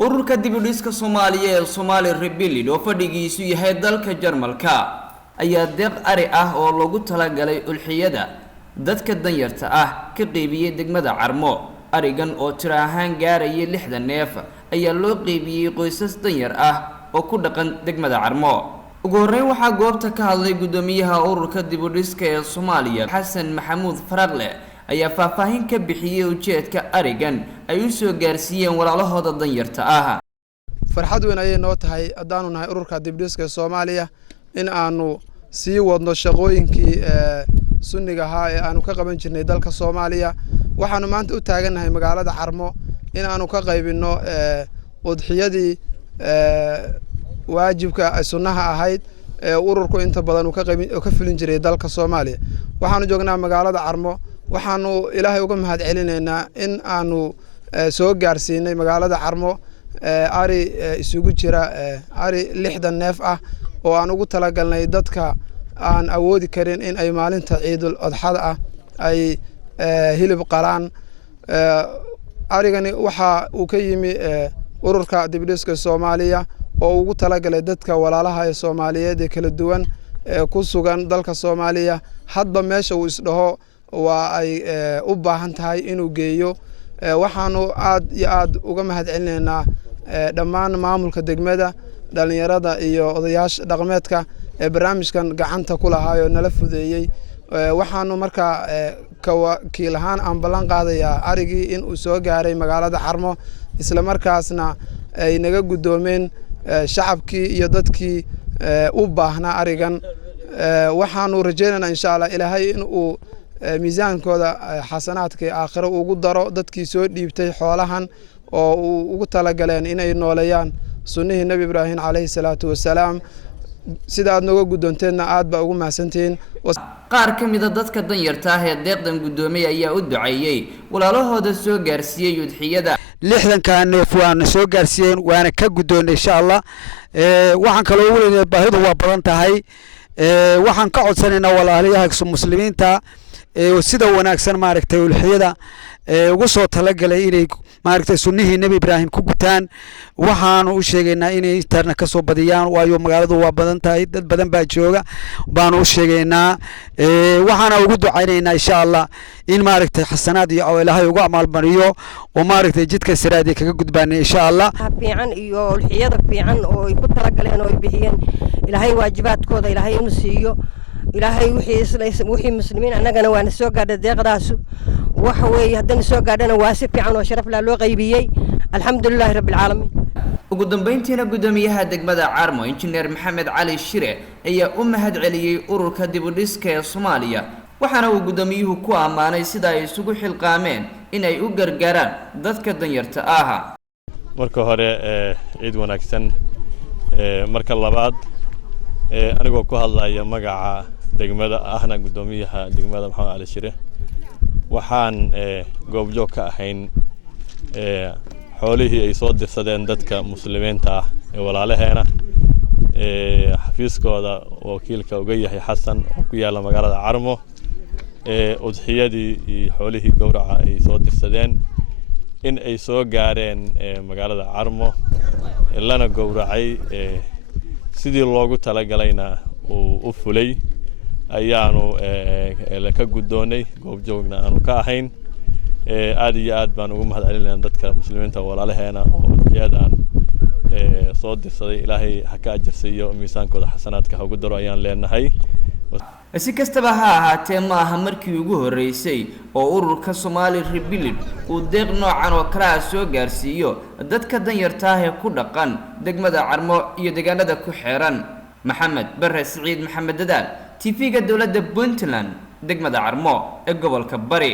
ururka dib u dhiska Soomaaliya ee Somali Rebuild oo fadhigiisu yahay dalka Jarmalka ayaa deeq ari ah oo loogu talagalay ulxiyada dadka danyarta ah ka qeybiyay degmada Carmo. Arigan oo tiro ahaan gaaraya 60 neef ayaa loo qeybiyay qoysas danyar ah oo ku dhaqan degmada Carmo. ugu horreyn waxaa goobta ka hadlay gudoomiyaha ururka dib u dhiska ee Soomaaliya Xasan Maxamuud Faraqle ayaa faahfaahin ka bixiyay ujeedka arigan ay u soo gaarsiiyeen walaalahooda danyarta ah. farxad weyn ayay noo tahay haddaanu nahay ururka dib u dhiska Soomaaliya in aanu sii wadno shaqooyinkii sunniga ahaa ee aanu ka qaban jirnay dalka Soomaaliya. waxaanu maanta u taaganahay magaalada Carmo in aanu ka qaybino udxiyadii waajibka sunnaha ahayd ee ururku inta badan uu ka filin jiray dalka Soomaaliya. waxaanu joognaa magaalada Carmo waxaanu Ilaahay uga mahad celinaynaa in aanu soo gaarsiinay magaalada Carmo ari isugu jira ari 60 neef ah oo aan ugu talagalnay dadka aan awoodi karin in ay maalinta Ciidul Adxada ah ay hilib qalaan. arigani waxa uu ka yimi ururka dib u dhiska Soomaaliya oo ugu talagalay dadka walaalaha ee Soomaaliyeed ee kala duwan ee ku sugan dalka Soomaaliya hadba meesha uu isdhaho waa ay u baahan tahay inuu geeyo. waxaanu aad iyo aad uga mahad celinaynaa dhammaan maamulka degmada, dhalinyarada iyo odayaasha dhaqameedka ee barnaamijkan gacanta ku lahaayoo nala fudeeyay. waxaanu markaa wakiil ahaan aan ballan qaadayaa arigii in uu soo gaaray magaalada Carmo isla markaasna ay naga gudoomeen shacabkii iyo dadkii u baahnaa arigan. waxaanu rajaynaynaa insha Allah Ilaahay in uu miisaankooda xasanaadka aakhiro ugu daro dadkii soo dhiibtay xoolahan oo uu ugu talagaleen inay nooleeyaan sunnihii Nabi Ibraahim calayhi salaatu wasalaam. sida aad nooga gudoonteedna aad baa ugu mahadsantihiin. qaar ka mid ah dadka danyarta ah ee deeqdan gudoomay ayaa u duceeyay walaalahooda soo gaarsiiyay udxiyada. 60 neef waan soo gaarsiiyeen waana ka gudoonay insha Allah. waxaan kale oo waleeyahay baahidu waa badan tahay. waxaan ka codsanaynaa walaalayaha muslimiinta sida wanaagsan maaragtay ulxiyada ugu soo talagalay inay maaragtay sunnihii Nabi Ibraahim ku gutaan. waxaan u sheegaynaa inay internet ka soo badiyaan waayo magaaladu waa badan tahay dad badan baa jooga baan u sheegaynaa. waxaana ugu ducaynaynaa insha Allah in maaragtay xasanaad iyo Ilaahay ugu amal mariyo oo maaragtay jidka siraadii kaga gudbaanay insha Allah. fiican iyo ulxiyada fiican oo ay ku talagaleen oo ay bixiyeen Ilaahay waajibaadkooda Ilaahay inuu siiyo. Ilaahay wixii muslimiin anagana waana soo gaadhay deeqdaas. waxa weeye haddana soo gaadhana waa si fiican oo sharaf leh loo qaybiyay. alxamdulillah rabbil caalamiin. ugu dambeyntiina gudoomiyaha degmada Carmo Engineer Maxamed Cali Shire ayaa u mahad celiyay ururka dib u dhiska ee Soomaaliya. waxaana uu gudoomiyuhu ku amaanay sida ay isugu xilqaameen in ay u gargaaraan dadka danyarta ah. marka hore ciid wanaagsan. marka labaad anigoo ku hadlaya magaca degmada ahna gudoomiyaha degmada Maxamed Cali Shire waxaan goobjoog ka ahayn xoolihii ay soo dirsadeen dadka muslimiinta ah ee walaalaheena xafiiskooda wakiilka uga yahay Xasan oo ku yaala magaalada Carmo. udxiyadii iyo xoolihii gowraca ay soo dirsadeen in ay soo gaareen magaalada Carmo lana gowracay sidii loogu talagalayna uu u fulay ayaanu ka gudoonay goobjoogna aanu ka ahayn. aad iyo aad baan ugu mahad celinayaa dadka muslimiinta walaalaheena oo udxiyadan soo dirsaday. Ilaahay ha ka ajarsiiyo miisaankooda xasanaadka ugu daro ayaan leenahay. si kastaba ha ahaatee ma aha markii ugu horeysay oo ururka Somali Rebuild uu deeq noocan oo kala soo gaarsiiyo dadka danyarta ah ee ku dhaqan degmada Carmo iyo deegaanada ku xeeran. Maxamed Barre Saciid Maxamed Dadaal TV-ga dawladda Puntland degmada Carmo ee gobolka Bari.